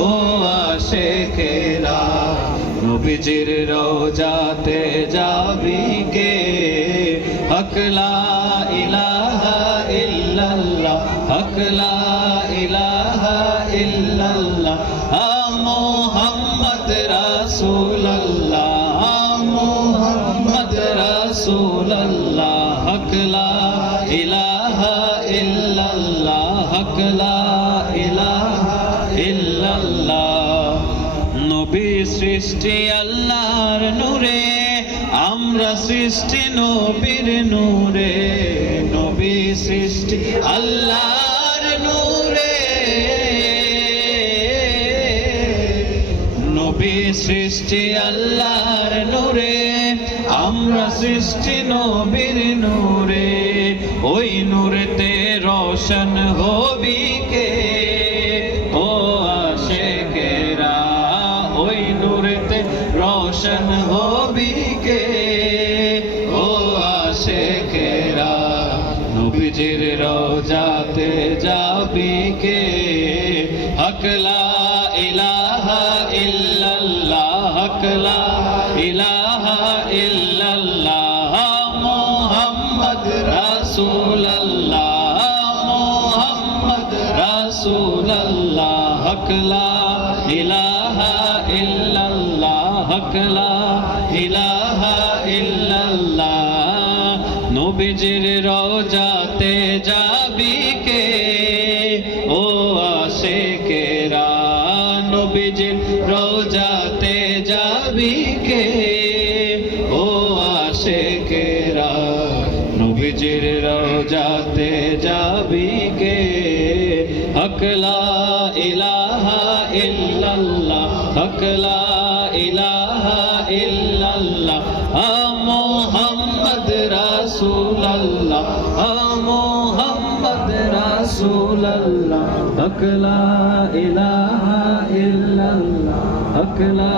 ও আশিকেরা নবীজির রওজাতে যাবি কে হক লা ইলাহা ইল্লাল্লাহ হক লা ইলাহা ইল্লাল্লাহ মুহাম্মদ রাসূলুল্লাহ মুহাম্মদ রাসূলুল্লাহ হক লা ইলাহা ইল্লাল্লাহ হক লা ইলাহা ইল্লাল্লাহ নবী সৃষ্টি আল্লাহর নূরে আমরা সৃষ্টি নবীর নূরে নবী সৃষ্টি আল্লাহর নূরে নবী সৃষ্টি আল্লাহর নূরে আমরা সৃষ্টি নবীর নূরে ওই নূরেতে রোশন হবি কে ও আশিকেরা ওই নূরেতে রোশন হবি কে ও আশিকেরা নবীজির রওজাতে যাবি কে হক লা ইলাহা ইল্লাল্লাহ হক লা ইলাহা ইল্লাল্লাহ মুহাম্মদ রাসূলুল্লাহ মুহাম্মদ রাসূলুল্লাহ হক লা ইলাহা ইল্লাল্লাহ হক লা ইলাহা ইল্লাল্লাহ নবীজির রওজাতে যাবি কে ও আশিকেরা নবীজির রওজাতে যাবি কে ও আশিকেরা নবীজির রওজাতে যাবি কে হক লা ইলাহা ইল্লাল্লাহ হক লা ইলাহা ইল্লাল্লাহ মুহাম্মদ রাসূলুল্লাহ মুহাম্মদ রাসূলুল্লাহ হক লা ইলাহা ইল্লাল্লাহ হক লা